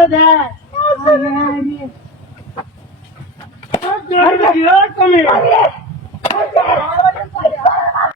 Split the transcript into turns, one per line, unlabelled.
all of that. Come here. Come here.